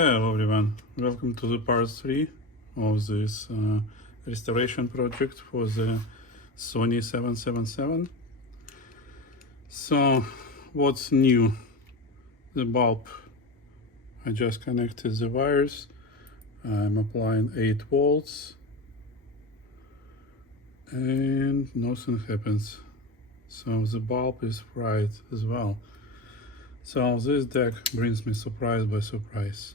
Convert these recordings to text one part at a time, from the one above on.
Hello everyone, welcome to the part 3 of this restoration project for the Sony 777. So what's new? The bulb, I just connected the wires, I'm applying 8 volts and nothing happens. So the bulb is fried as well. So this deck brings me surprise by surprise.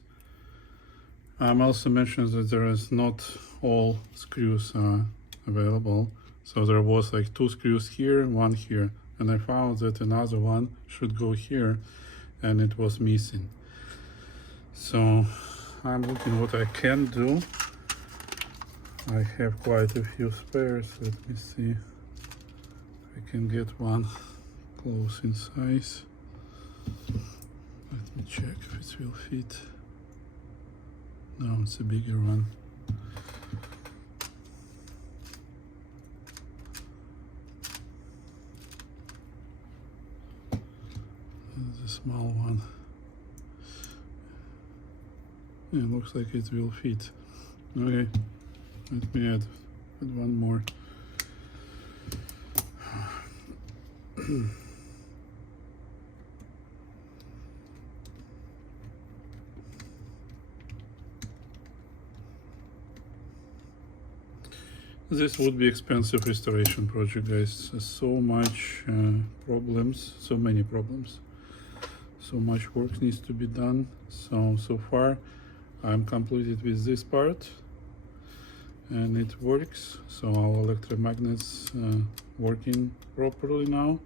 I'm also mentioned that there is not all screws available. So there was like 2 screws here, 1 here, and I found that another one should go here and it was missing. So I'm looking what I can do. I have quite a few spares. Let me see if I can get one close in size. Let me check if it will fit. No, it's a bigger one. This is a small one. Yeah, it looks like it will fit. Okay, let me add one more. This would be expensive restoration project, guys. So much problems, so many problems. So much work needs to be done. So far I'm completed with this part and it works. So our electromagnets working properly now,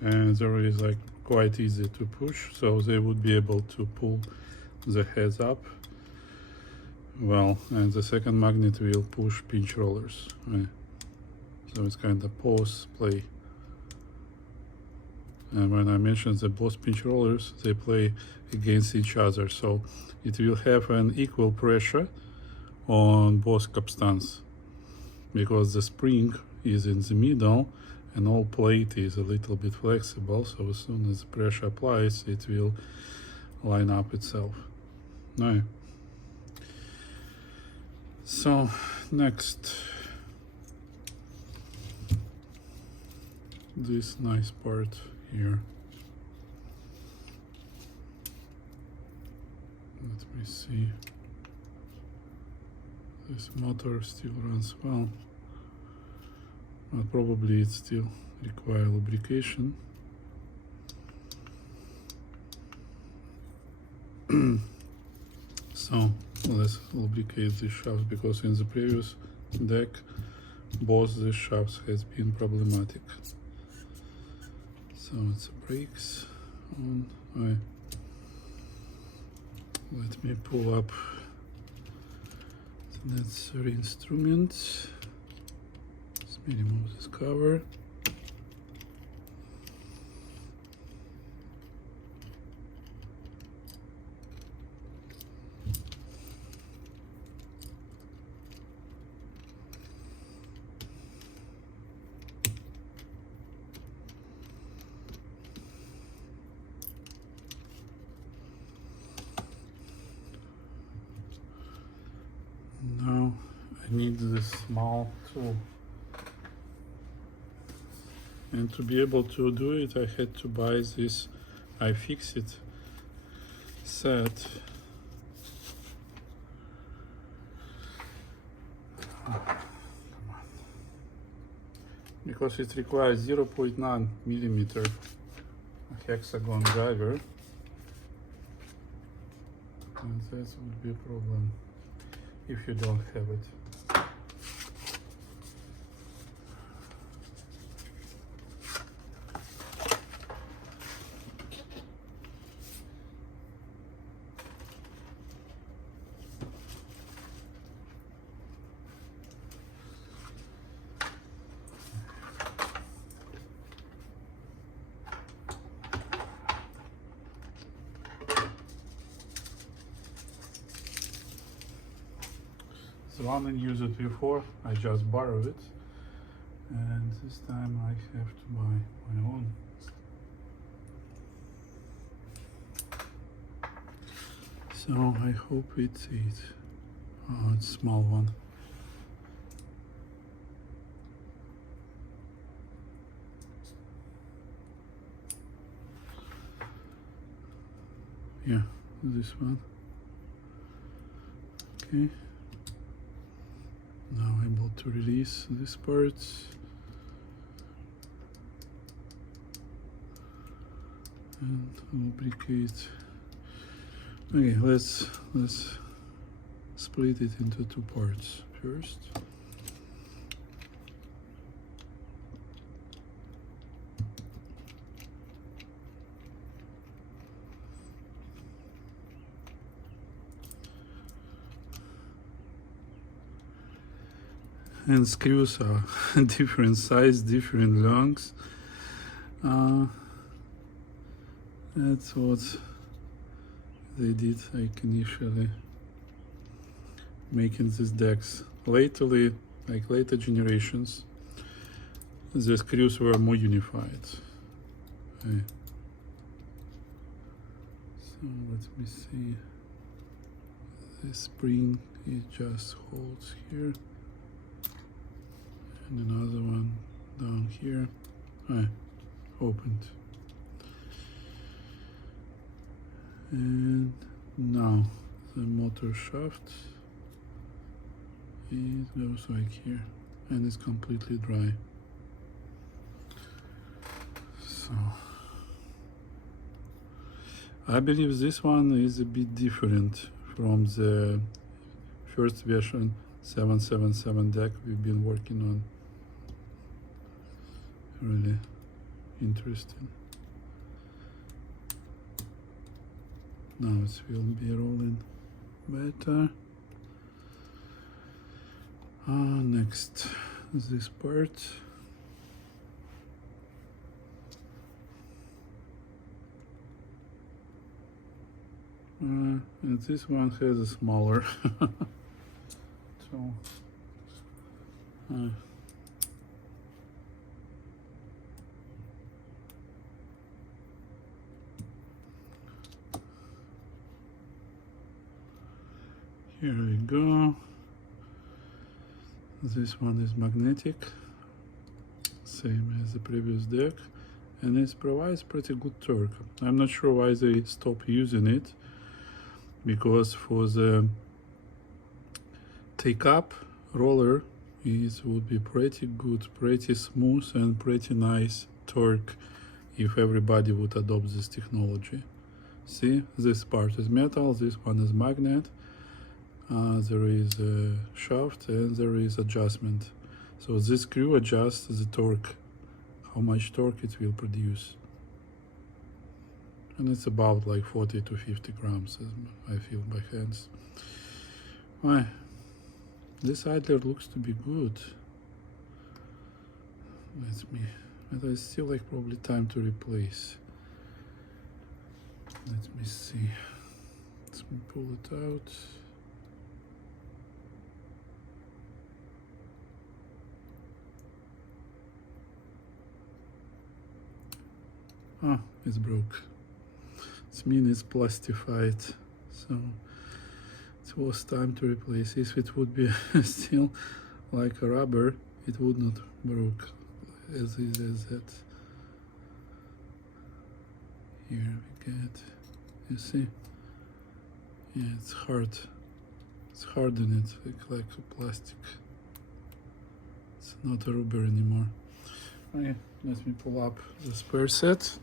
and there is like quite easy to push, so they would be able to pull the heads up. Well, and the second magnet will push pinch rollers, right? So it's kind of pause, play. And when I mentioned the both pinch rollers, they play against each other, so it will have an equal pressure on both capstans, because the spring is in the middle and all plate is a little bit flexible, so as soon as the pressure applies, it will line up itself. Right. So next, this nice part here. Let me see. This motor still runs well, but probably it still requires lubrication. So let's lubricate these shafts, because in the previous deck both these shafts has been problematic. So it's brakes on. Let me pull up the necessary instruments. Let me remove this cover. Now I need this small tool, and to be able to do it I had to buy this iFixit set. Because it requires 0.9 millimeter hexagon driver, and that would be a problem if you don't have it. The one I used it before, I just borrowed it, and this time I have to buy my own. So I hope it's it. Oh, it's small one. Yeah, this one. Okay. Now I'm able to release this part. And lubricate. Okay, let's split it into two parts first. And screws are different size, different lengths. That's what they did like initially, making these decks. Lately, like later generations, the screws were more unified. Okay. So let me see. The spring, it just holds here. And another one down here. Opened. And now the motor shaft, it goes like here, and it's completely dry. So I believe this one is a bit different from the first version 777 deck we've been working on. Really interesting. Now it will be rolling better. Next, this part. And this one has a smaller. So, here we go. This one is magnetic, same as the previous deck, and it provides pretty good torque. I'm not sure why they stopped using it, because for the take-up roller it would be pretty good, pretty smooth and pretty nice torque if everybody would adopt this technology. See, this part is metal, this one is magnet. There is a shaft and there is adjustment. So this screw adjusts the torque, how much torque it will produce. And it's about like 40 to 50 grams, I feel by hands. Why? This idler looks to be good. But I still like probably time to replace. Let me see. Let me pull it out. It's broke. It means it's plastified, so it was time to replace. If it would be still like a rubber, it would not broke as easy as that. Here we get, you see? Yeah, it's hard. It's hard in it, like a plastic. It's not a rubber anymore. Okay, let me pull up the spare set.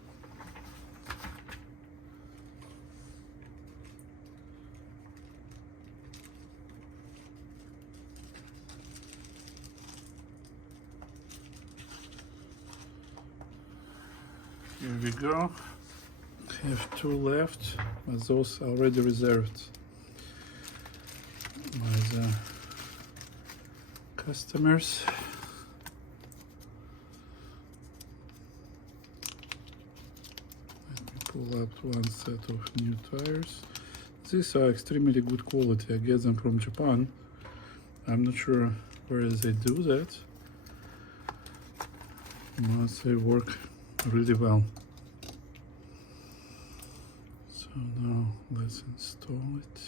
Here we go. I have two left, but those are already reserved by the customers. Let me pull up one set of new tires. These are extremely good quality. I get them from Japan. I'm not sure where they do that, but they work really well. So now let's install it.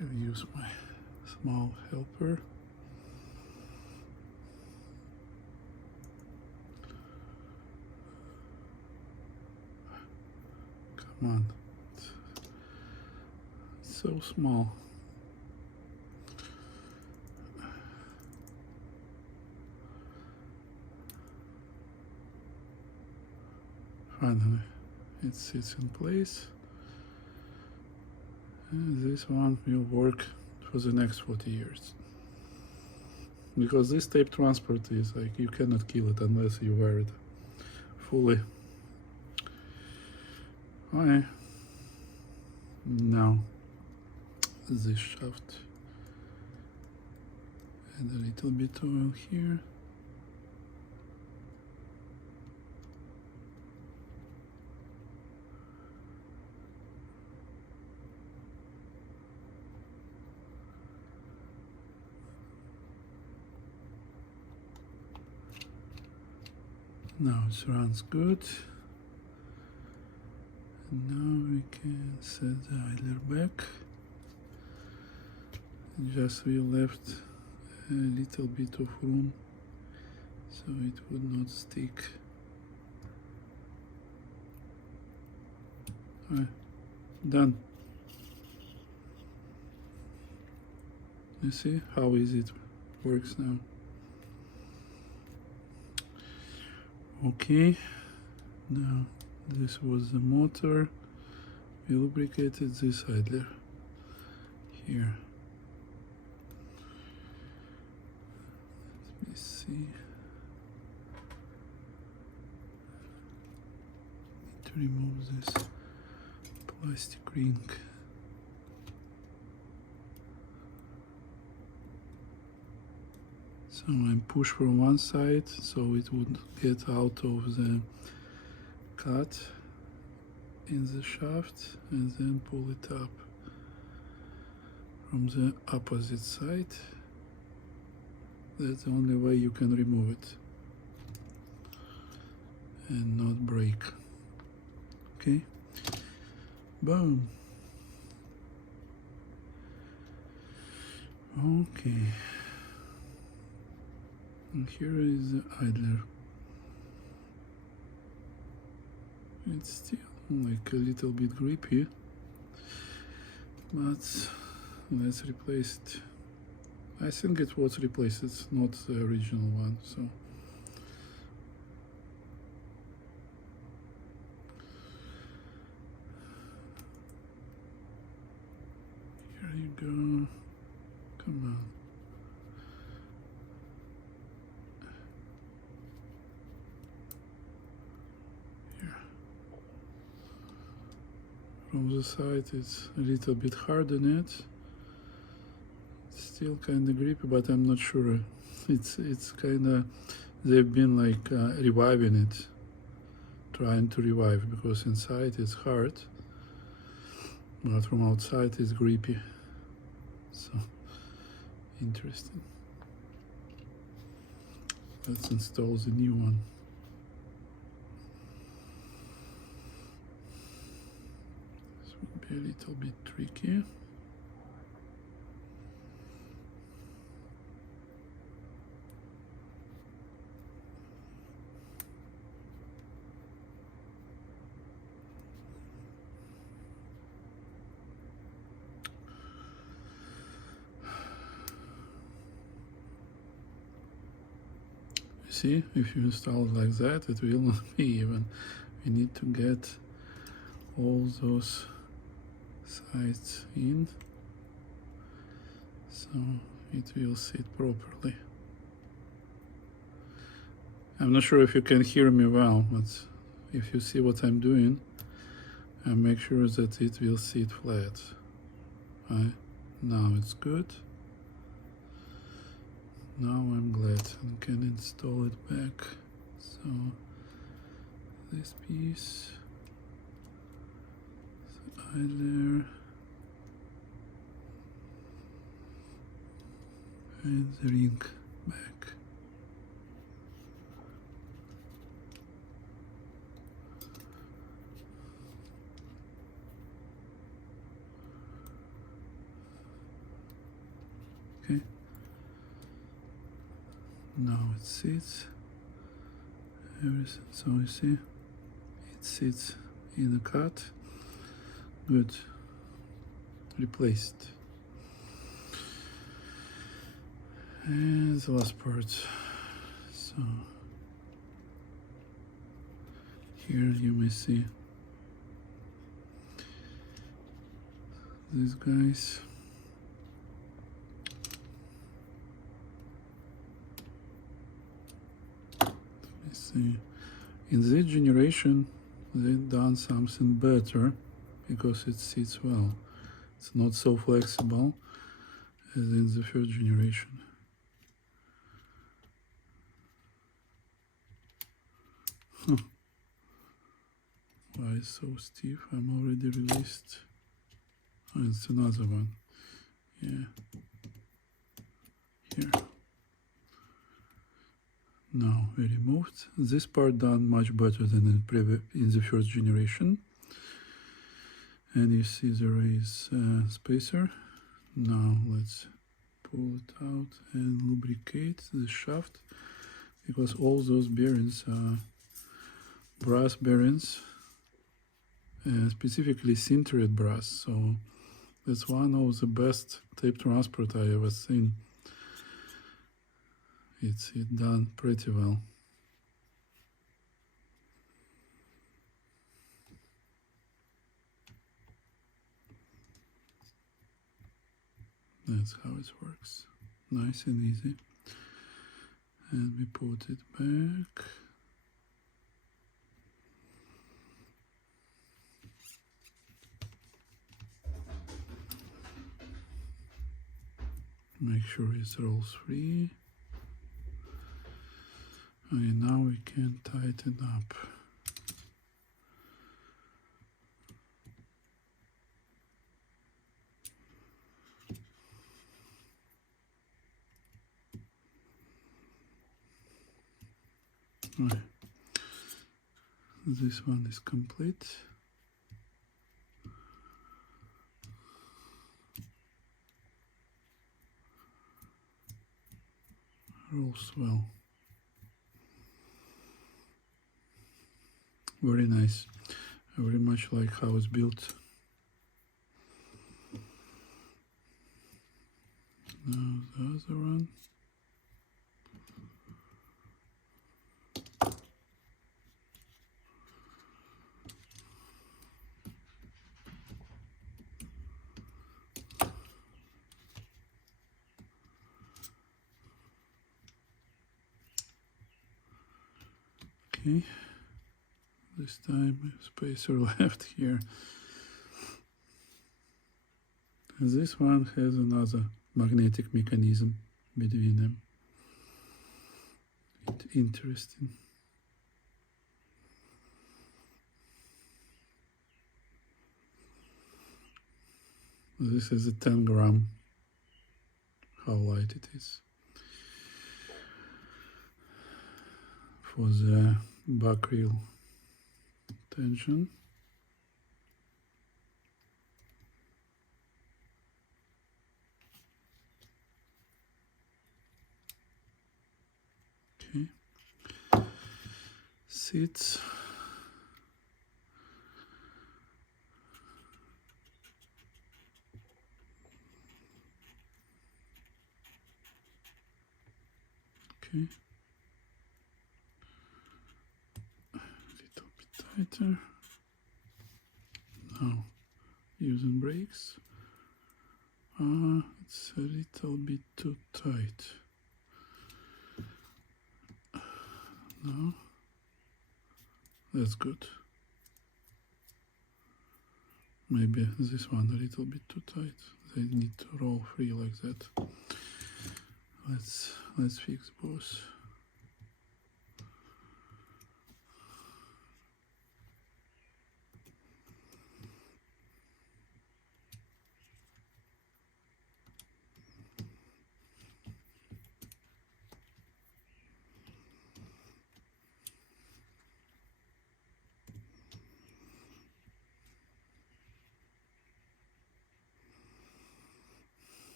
I'll use my small helper. Come on. It's so small. Finally, it sits in place. And this one will work for the next 40 years. Because this tape transport is like, you cannot kill it unless you wear it fully. Okay. Now, this shaft. And a little bit oil here. Now it runs good. And now we can set the idler back. Just we left a little bit of room so it would not stick. Done. You see how easy it works now. Okay, now this was the motor. We lubricated this idler here. Let me see. Need to remove this plastic ring. So I push from one side so it would get out of the cut in the shaft, and then pull it up from the opposite side. That's the only way you can remove it and not break. Okay, boom. Okay. And here is the idler. It's still like a little bit grippy, but let's replace it. I think it was replaced, it's not the original one, so. Here you go, come on. From the side it's a little bit hard on it. It's still kind of grippy, but I'm not sure. It's kind of, they've been like reviving it, trying to revive, because inside it's hard, but from outside it's grippy. So, interesting. Let's install the new one. A little bit tricky. See, if you install it like that, it will not be even. We need to get all those sides in, so it will sit properly. I'm not sure if you can hear me well, but if you see what I'm doing, I make sure that it will sit flat. Right? Now it's good. Now I'm glad I can install it back. So this piece, idler, and the ring back. Now it sits. Everything. So you see, it sits in a cut. Good. Replaced. And the last part. So here you may see these guys. Let me see. In this generation, they've done something better because it sits well. It's not so flexible as in the first generation. Why is so stiff? I'm already released. Oh, it's another one. Yeah. Here. Now we removed this part, done much better than in the first generation. And you see there is a spacer. Now let's pull it out and lubricate the shaft, because all those bearings are brass bearings, specifically sintered brass. So that's one of the best tape transport I ever seen. It's done pretty well. That's how it works. Nice and easy. And we put it back. Make sure it's roll free. And now we can tighten up. Right. This one is complete. Rolls well. Very nice. I very much like how it's built. Now the other one. Okay. This time spacer left here. And this one has another magnetic mechanism between them. Interesting. This is a 10 gram, how light it is. For the back reel tension. Okay. Sits. Okay. A little bit tighter. Now using brakes. It's a little bit too tight. No, that's good. Maybe this one a little bit too tight. They need to roll free like that. Let's fix both.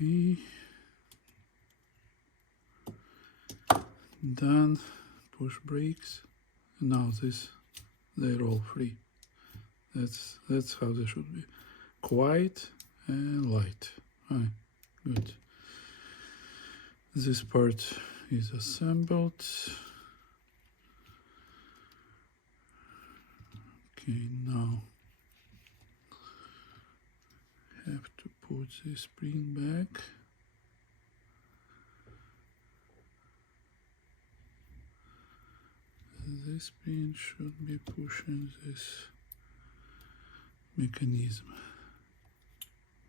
Okay. Done. Push brakes. And now they're all free. That's how they should be. Quiet and light. Alright, good. This part is assembled. Okay, now have to put this spring back. This pin should be pushing this mechanism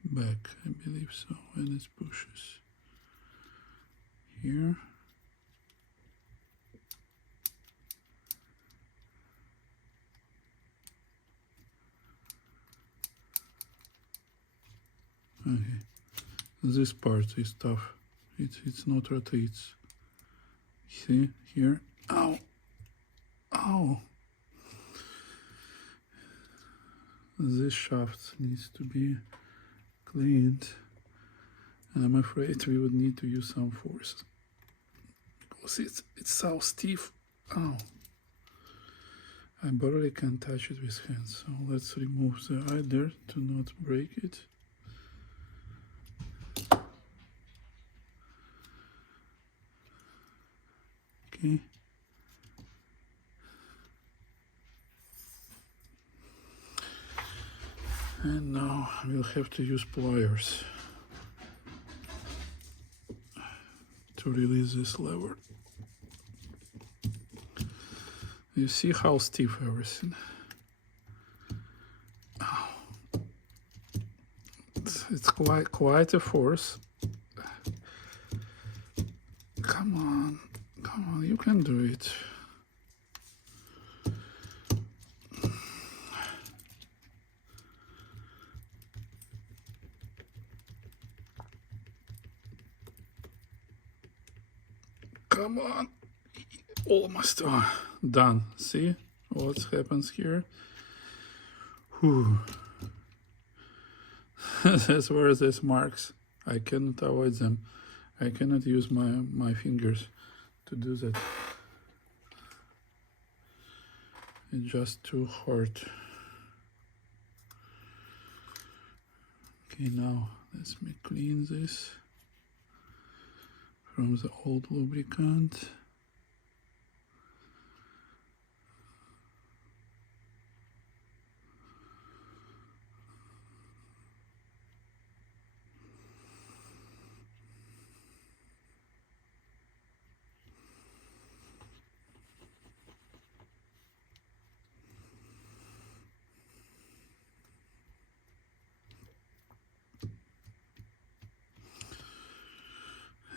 back, I believe so, when it pushes here. Okay, this part is tough. It's not rotates. See here? Ow! Ow! This shaft needs to be cleaned. And I'm afraid we would need to use some force because it's so stiff. Ow! I barely can touch it with hands. So let's remove the idler to not break it. Okay. And now we'll have to use pliers to release this lever. You see how stiff everything. Oh. It's quite a force. Come on, you can do it. Come on, almost done. See what happens here? Whew. That's where there's marks. I cannot avoid them. I cannot use my fingers to do that. It's just too hard. Okay, now let me clean this from the old lubricant.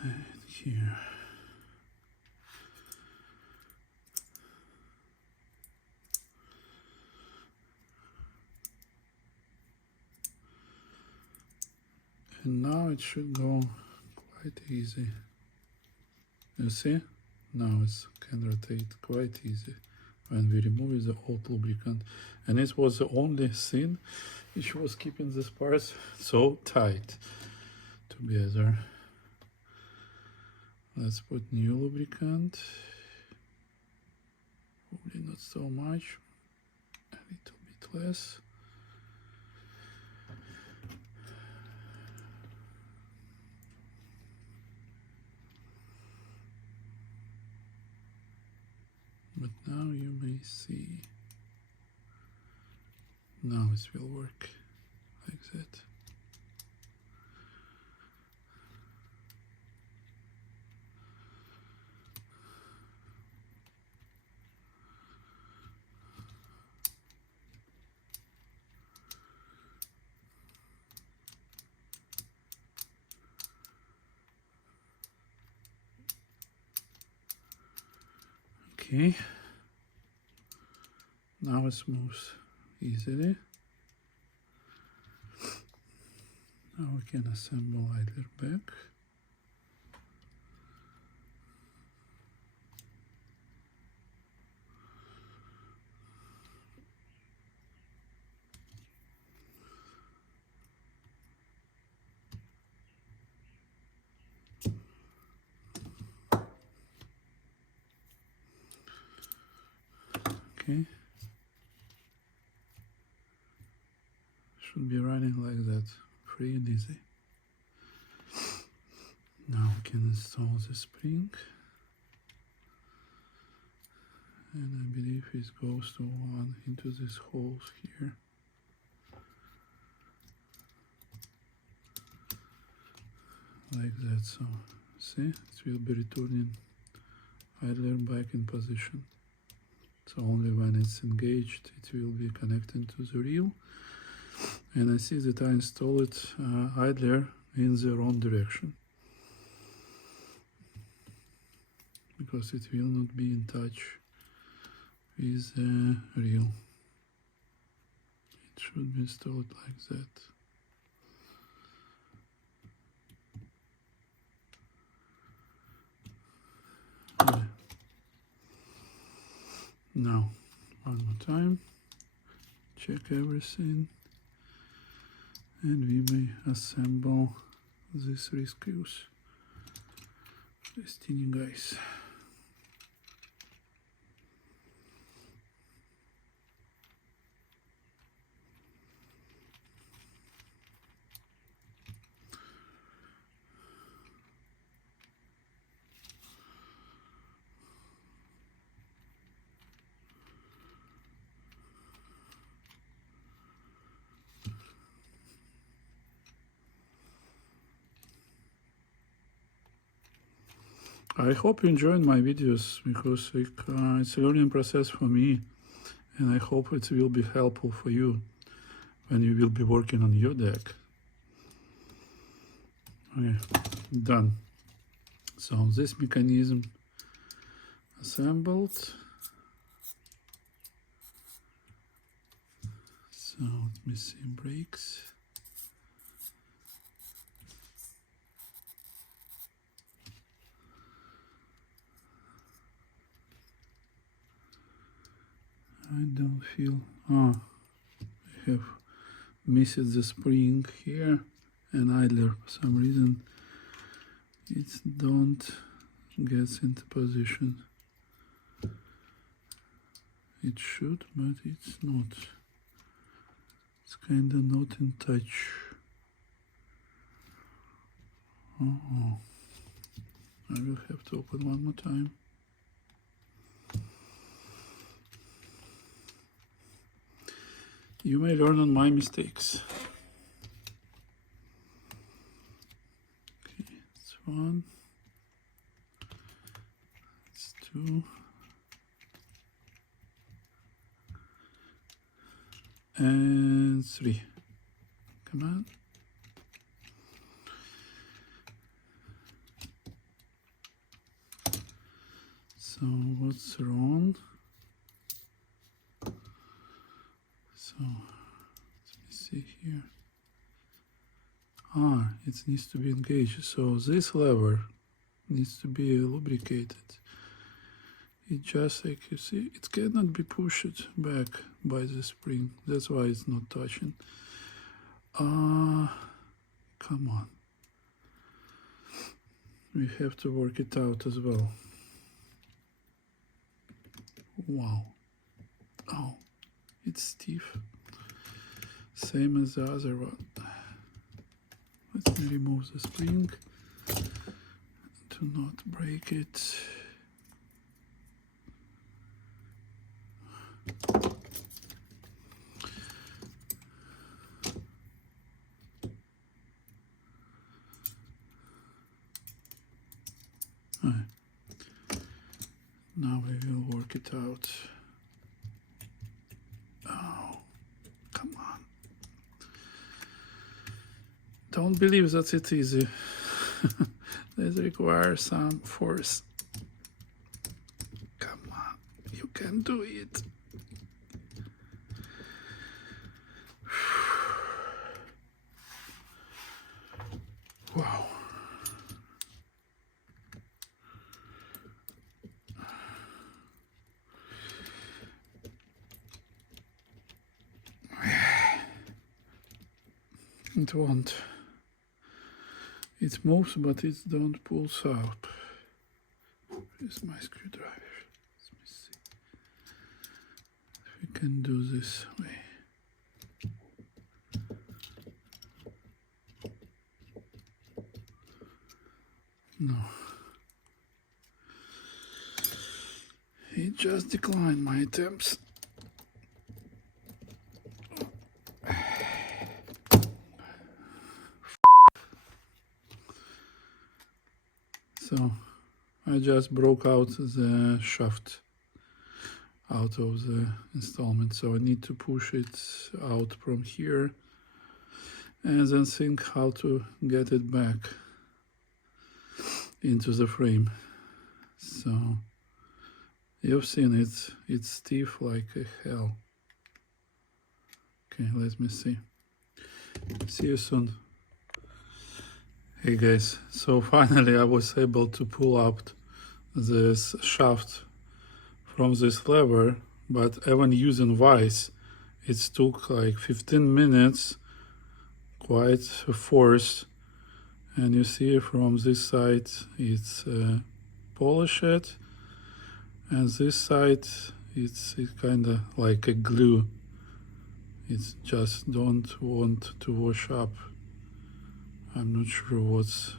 And here. And now it should go quite easy. You see? Now it can rotate quite easy when we remove the old lubricant. And it was the only thing which was keeping this part so tight together. Let's put new lubricant. Probably not so much, a little bit less. But now you may see. Now it will work like that. Okay, now it moves easily. Now we can assemble idler back. Okay. Should be running like that, free and easy. Now we can install the spring, and I believe it goes to one into these holes here. Like that. So see, it will be returning idler back in position. So only when it's engaged it will be connected to the reel. And I see that I installed idler in the wrong direction, because it will not be in touch with the reel. It should be installed like that. Okay. Now, one more time, check everything, and we may assemble these rescues, these teeny guys. I hope you enjoyed my videos, because it's a learning process for me, and I hope it will be helpful for you when you will be working on your deck. Okay, done. So this mechanism assembled. So let me see, brakes. I don't feel, I have missed the spring here, and idler for some reason it don't get into position. It should, but it's not. It's kinda not in touch. I will have to open one more time. You may learn on my mistakes. Okay, it's one, it's two, and three. Come on. So what's wrong? So let me see here. It needs to be engaged. So this lever needs to be lubricated. It just, like you see, it cannot be pushed back by the spring. That's why it's not touching. Come on. We have to work it out as well. Wow. Oh, it's stiff. Same as the other one. Let me remove the spring to not break it. Now we will work it out. Oh, come on. Don't believe that it's easy. This requires some force. Come on, you can do it. Wow. It won't. It moves, but it don't pulls out. Where's my screwdriver? Let me see. we can do this way. No. He just declined my attempts. So I just broke out the shaft out of the installment, so I need to push it out from here and then think how to get it back into the frame. So you've seen it, it's stiff like hell. Okay, let me see. See you soon. Hey guys, so finally I was able to pull out this shaft from this lever, but even using vise, it took like 15 minutes, quite a force. And you see from this side it's polished, and this side it's kind of like a glue. It's just don't want to wash up. I'm not sure what's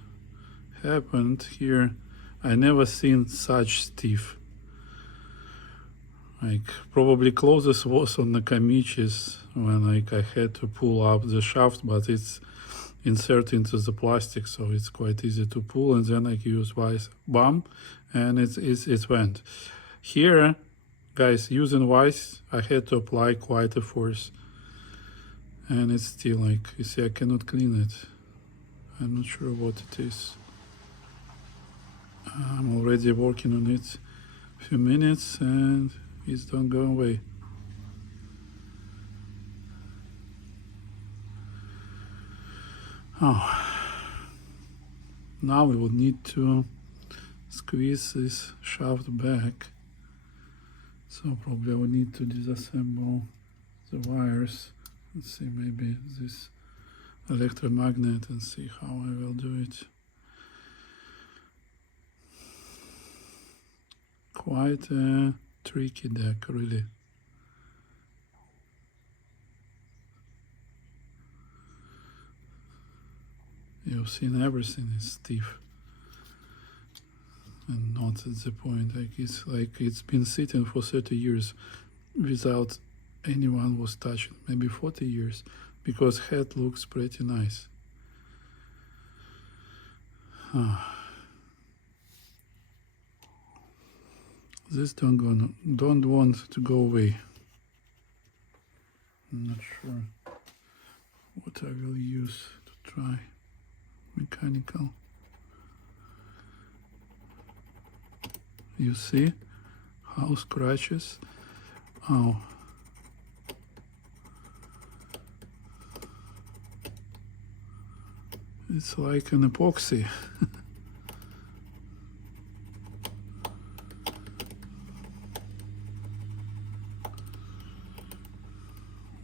happened here. I never seen such stiff. Like probably closest was on the Kamichis when like I had to pull up the shaft, but it's inserted into the plastic, so it's quite easy to pull, and then I use vise, bam, and it went. Here, guys, using vise, I had to apply quite a force, and it's still like, you see, I cannot clean it. I'm not sure what it is. I'm already working on it a few minutes and it's don't go away. Oh, now we will need to squeeze this shaft back. So probably I will need to disassemble the wires. Let's see, maybe this electromagnet and see how I will do it. Quite a tricky deck, really. You've seen everything is stiff and not at the point. Like it's been sitting for 30 years without anyone was touching, maybe 40 years, because head looks pretty nice. This don't want to go away. I'm not sure what I will use to try. Mechanical. You see how scratches? Oh. It's like an epoxy.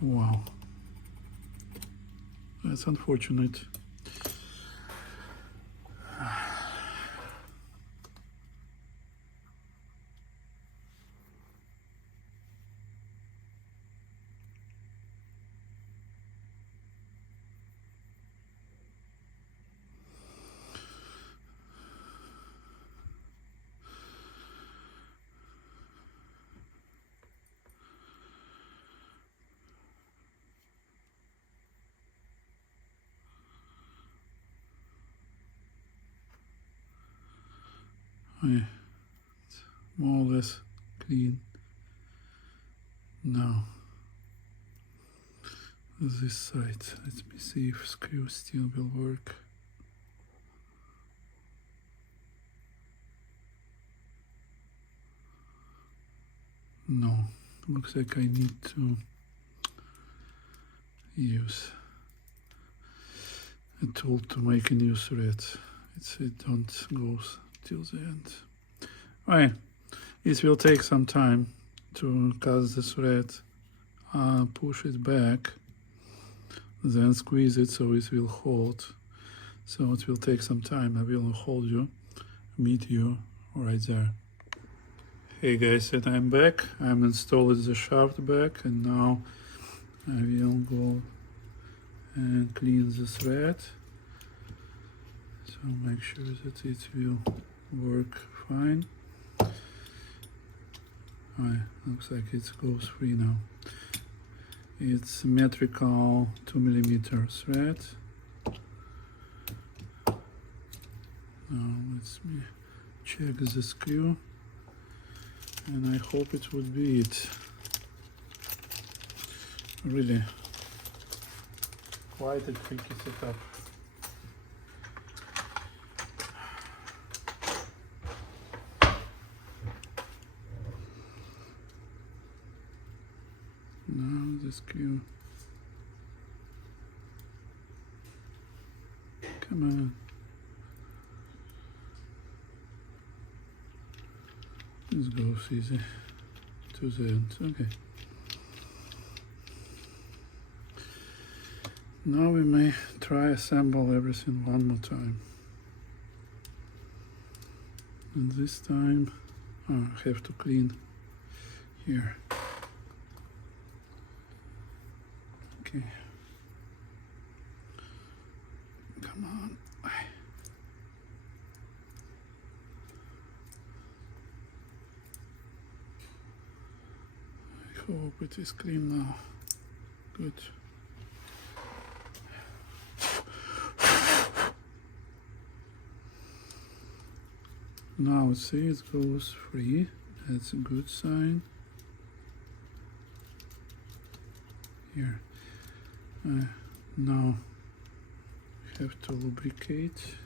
Wow. That's unfortunate. Yeah, it's more or less clean. Now, this side, let me see if screw still will work. No, looks like I need to use a tool to make a new thread. It don't go till the end. Right, it will take some time to cut the thread, push it back, then squeeze it so it will hold. So it will take some time. I will hold you, meet you right there. Hey guys, and I'm back. I'm installed the shaft back, and now I will go and clean the thread. So make sure that it will work fine. Looks like it goes free now. It's symmetrical 2mm thread. Now let's check the screw, and I hope it would be it. Really quite a tricky setup. Now the screw. Come on. This goes easy to the end. Okay. Now we may try assemble everything one more time. And this time I have to clean here. Okay. Come on. I hope it is clean now. Good. Now see, it goes free. That's a good sign. Here. Now we have to lubricate.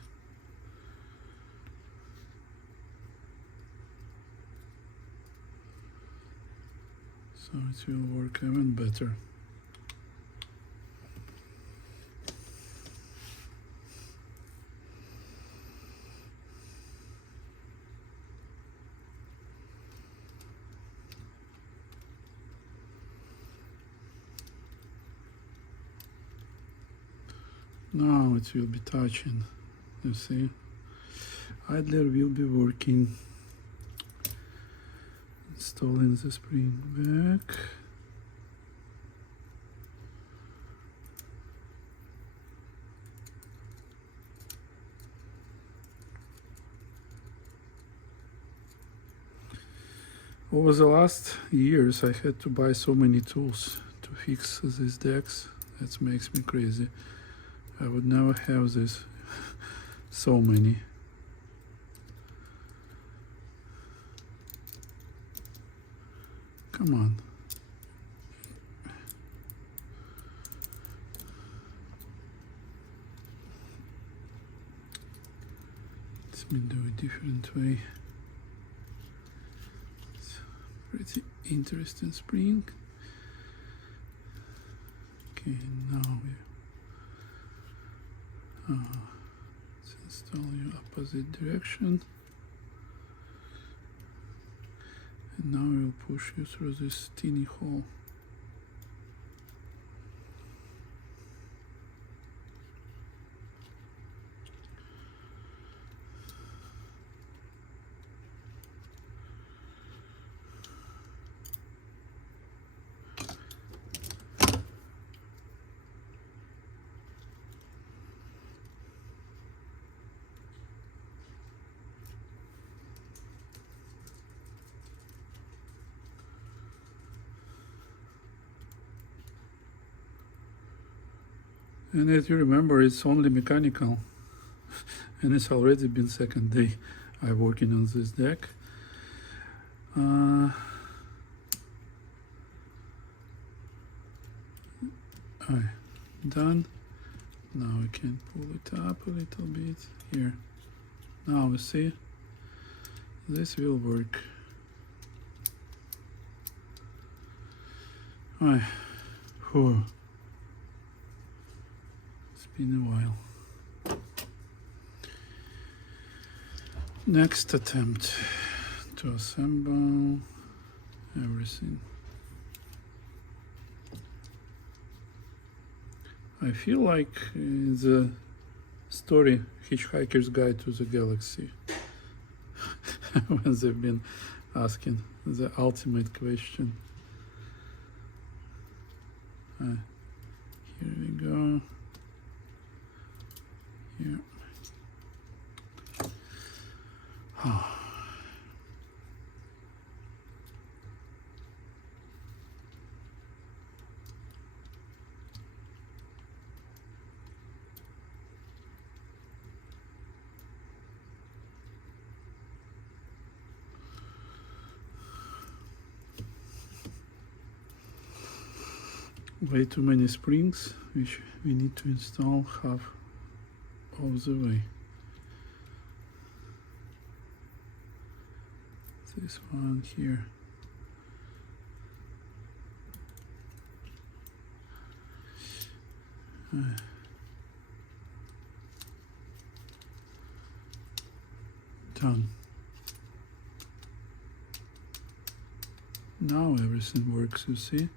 So it will work even better. Now it will be touching, you see. Idler will be working. Installing the spring back. Over the last years I had to buy so many tools to fix these decks. That makes me crazy. I would never have this. So many. Come on. Let me do a different way. It's pretty interesting spring. Okay, now let's install your opposite direction. And now we'll push you through this teeny hole. And as you remember, it's only mechanical, and it's already been second day I'm working on this deck. Done. Now we can pull it up a little bit here. Now we see this will work. Whew. It's been a while. Next attempt to assemble everything. I feel like the story Hitchhiker's Guide to the Galaxy when they've been asking the ultimate question. Here we go. Here. Oh. Way too many springs, which we need to install half of the way. This one here. Done. Now everything works, you see.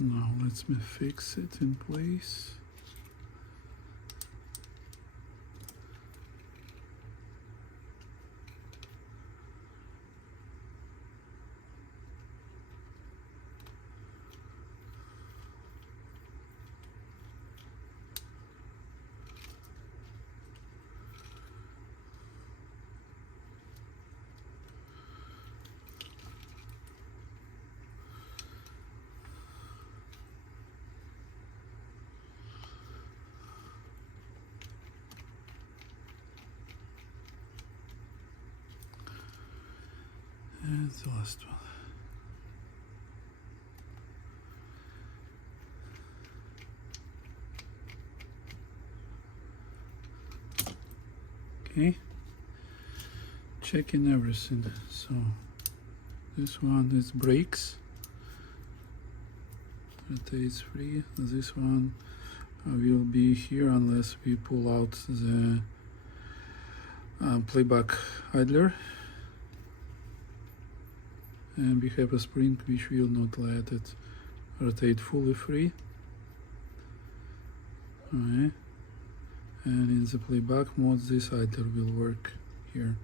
Now let me fix it in place. And the last one. Okay, checking everything. So this one is brakes, rotates free. This one will be here unless we pull out the playback idler. And we have a spring which will not let it rotate fully free. Alright. And in the playback mode, this idler will work here.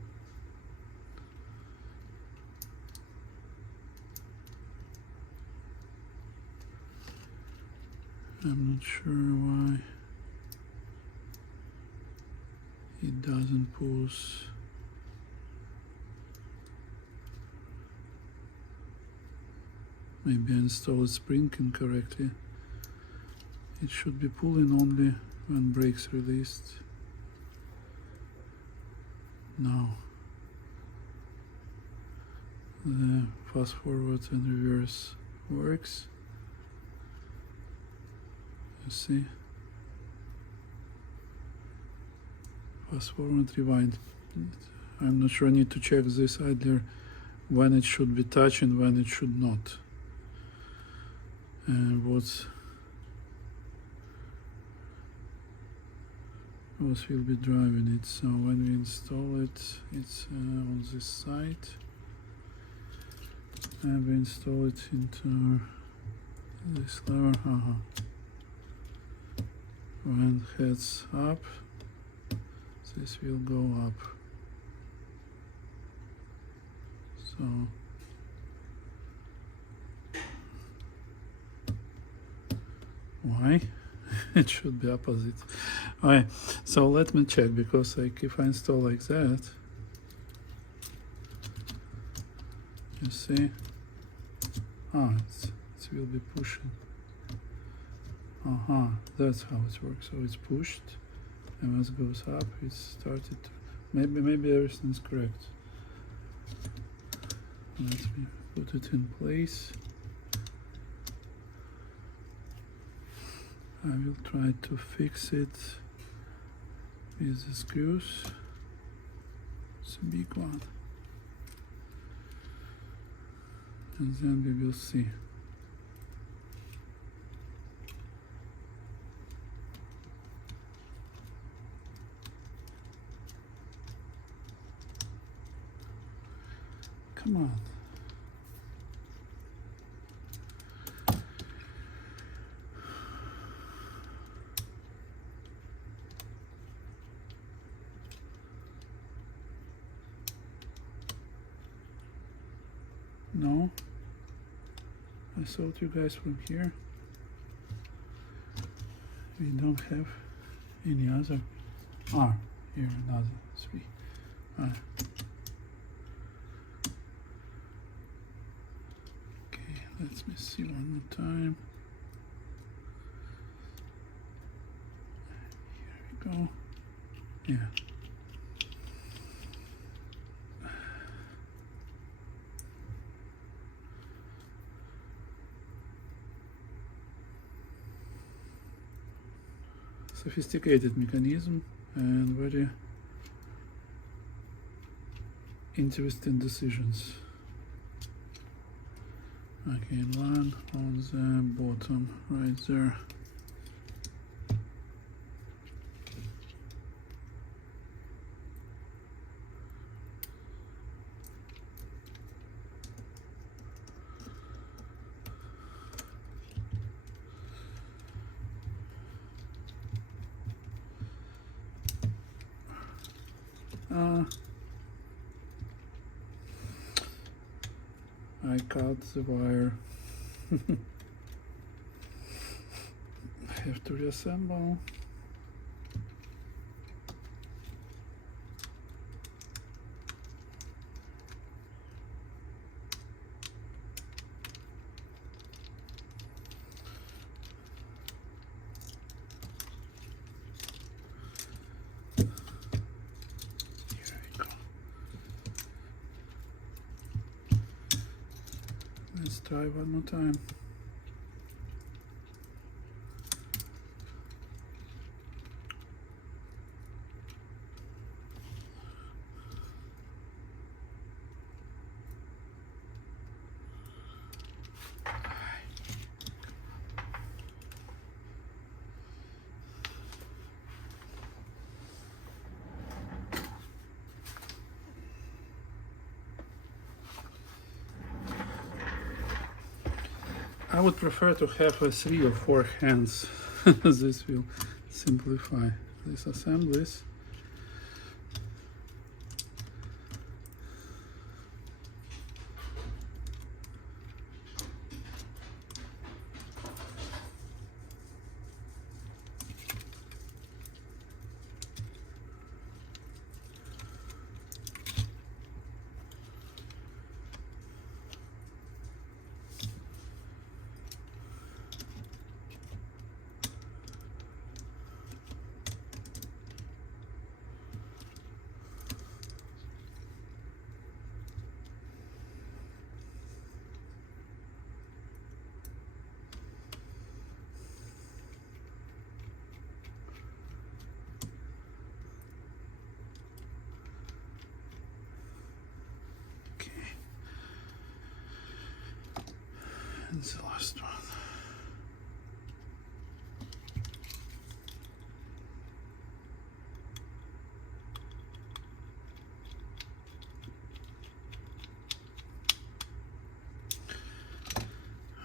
I'm not sure why it doesn't pulse. Maybe I installed spring incorrectly. It should be pulling only when brakes released. Now the fast forward and reverse works. You see? Fast forward, rewind. I'm not sure, I need to check this idler when it should be touched and when it should not. And what will be driving it. So when we install it, it's on this side, and we install it into this lever. When heads up, this will go up. So why? It should be opposite. Alright, so let me check, because like if I install like that, you see, it will be pushing. That's how it works. So it's pushed, and as it goes up, it started to, maybe everything's correct. Let me put it in place. I will try to fix it with the screws. It's a big one. And then we will see. Come on. No, I showed you guys from here. We don't have any other. Here another 3. Okay, let me see one more time. Here we go. Yeah. Sophisticated mechanism and very interesting decisions. Okay, one on the bottom right there. I cut the wire. I have to reassemble. Let's try one more time. I would prefer to have 3 or 4 hands. This will simplify these assemblies. And the last one.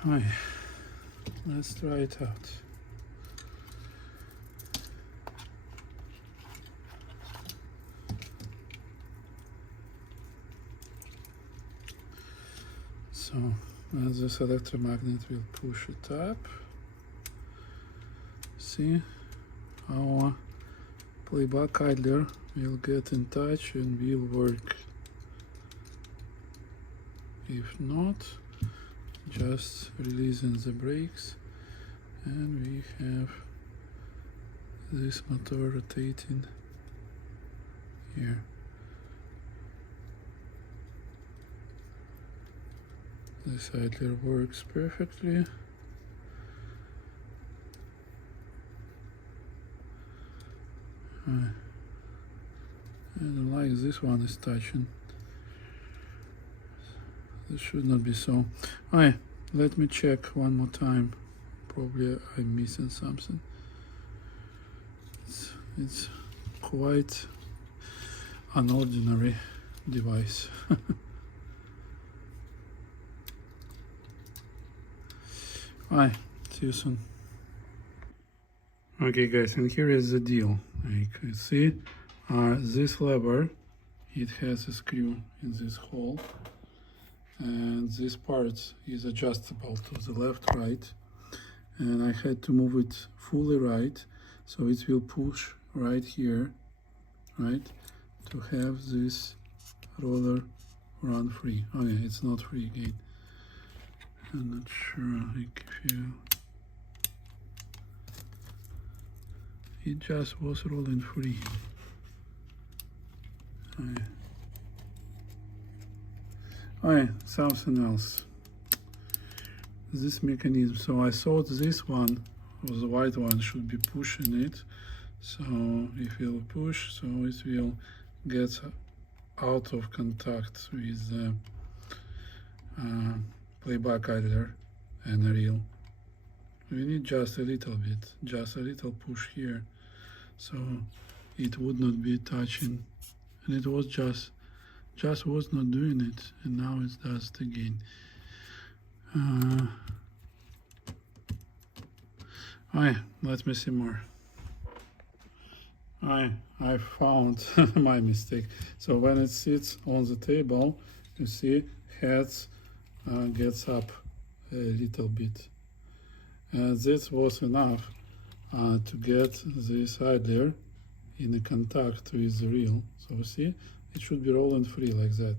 Alright, let's try it out. So this electromagnet will push it up. See, our playback idler will get in touch and will work. If not, just releasing the brakes and we have this motor rotating here. This idler works perfectly. I don't like this one is touching. This should not be so. Alright, let me check one more time. Probably I'm missing something. It's quite an ordinary device. Alright, see you soon. Okay guys, and here is the deal. Like you see, this lever, it has a screw in this hole, and this part is adjustable to the left, right, and I had to move it fully right, so it will push right here, right, to have this roller run free. Oh yeah, it's not free again. I'm not sure if you... It just was rolling free. Oh yeah, something else. This mechanism. So I thought this one, or the white one, should be pushing it. So if you'll push, so it will get out of contact with the playback idler and a reel. We need just a little bit, just a little push here, so it would not be touching, and it was just was not doing it, and now it does it again. Let me see more. I found my mistake. So when it sits on the table, you see heads gets up a little bit, and this was enough to get this idler in a contact with the reel. So see, it should be rolling free like that.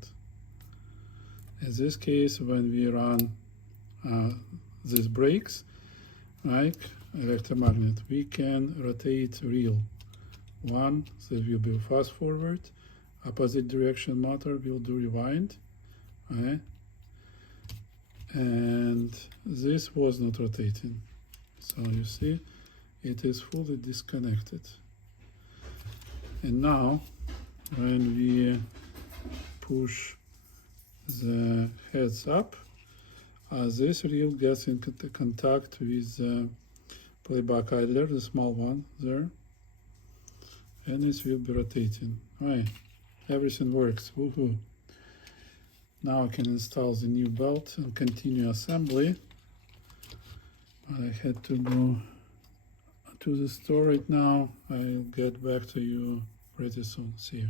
In this case, when we run these brakes, like electromagnet, we can rotate reel. One, so it will be fast forward, opposite direction motor will do rewind, right? And this was not rotating. So you see, it is fully disconnected. And now, when we push the heads up, this reel gets in contact with the playback idler, the small one there, and it will be rotating. Right, everything works. Woohoo! Now I can install the new belt and continue assembly. But I had to go to the store right now. I'll get back to you pretty soon. See you.